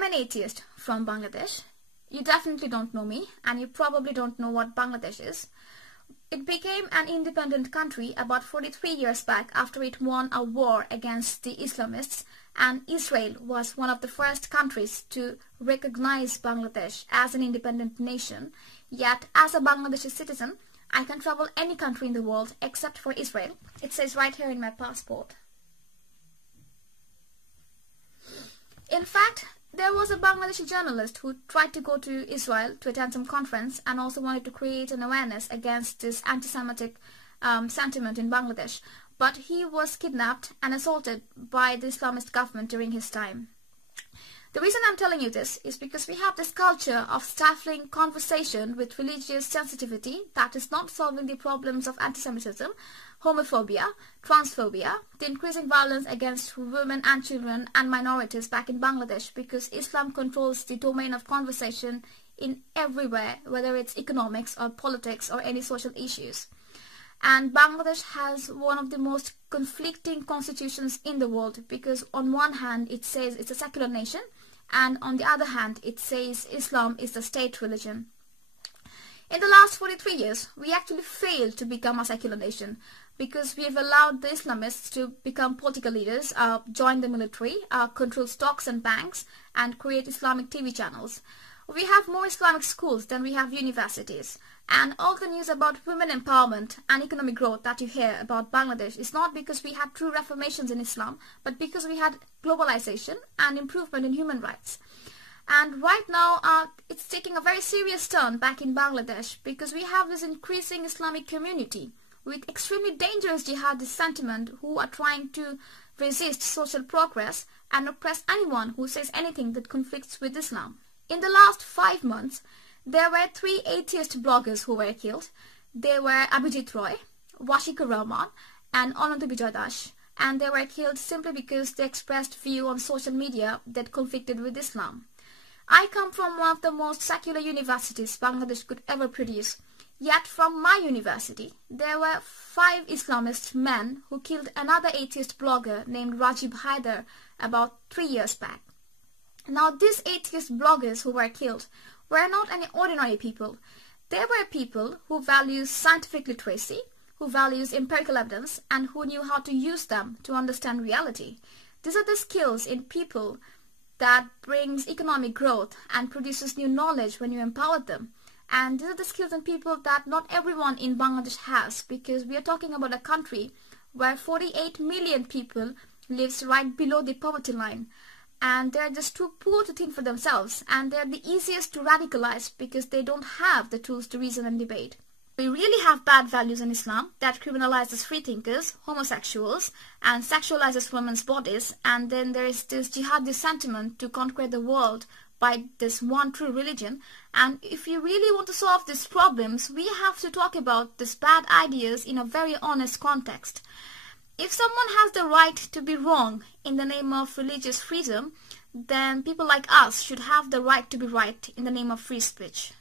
I'm an atheist from Bangladesh. You definitely don't know me, and you probably don't know what Bangladesh is. It became an independent country about 43 years back after it won a war against the Islamists, and Israel was one of the first countries to recognize Bangladesh as an independent nation. Yet, as a Bangladeshi citizen, I can travel any country in the world except for Israel. It says right here in my passport. In fact, there was a Bangladeshi journalist who tried to go to Israel to attend some conference and also wanted to create an awareness against this anti-Semitic sentiment in Bangladesh. But he was kidnapped and assaulted by the Islamist government during his time. The reason I'm telling you this is because we have this culture of stifling conversation with religious sensitivity that is not solving the problems of anti-Semitism, homophobia, transphobia, the increasing violence against women and children and minorities back in Bangladesh, because Islam controls the domain of conversation in everywhere, whether it's economics or politics or any social issues. And Bangladesh has one of the most conflicting constitutions in the world, because on one hand it says it's a secular nation, and on the other hand it says Islam is the state religion. In the last 43 years, we actually failed to become a secular nation, because we have allowed the Islamists to become political leaders, join the military, control stocks and banks, and create Islamic TV channels. We have more Islamic schools than we have universities. And all the news about women empowerment and economic growth that you hear about Bangladesh is not because we had true reformations in Islam, but because we had globalization and improvement in human rights. And right now, it's taking a very serious turn back in Bangladesh, because we have this increasing Islamic community with extremely dangerous jihadist sentiment who are trying to resist social progress and oppress anyone who says anything that conflicts with Islam. In the last 5 months, there were 3 atheist bloggers who were killed. They were Abhijit Roy, Washika Rahman, and Anand Bijay, and they were killed simply because they expressed view on social media that conflicted with Islam. I come from one of the most secular universities Bangladesh could ever produce. Yet from my university, there were 5 Islamist men who killed another atheist blogger named Rajib Haider about 3 years back. Now, these atheist bloggers who were killed were not any ordinary people. They were people who value scientific literacy, who values empirical evidence, and who knew how to use them to understand reality. These are the skills in people that brings economic growth and produces new knowledge when you empower them. And these are the skills in people that not everyone in Bangladesh has, because we are talking about a country where 48 million people lives right below the poverty line. And they're just too poor to think for themselves, and they're the easiest to radicalize because they don't have the tools to reason and debate. We really have bad values in Islam that criminalizes freethinkers, homosexuals, and sexualizes women's bodies, and then there is this jihadist sentiment to conquer the world by this one true religion. And if you really want to solve these problems, we have to talk about these bad ideas in a very honest context. If someone has the right to be wrong in the name of religious freedom, then people like us should have the right to be right in the name of free speech.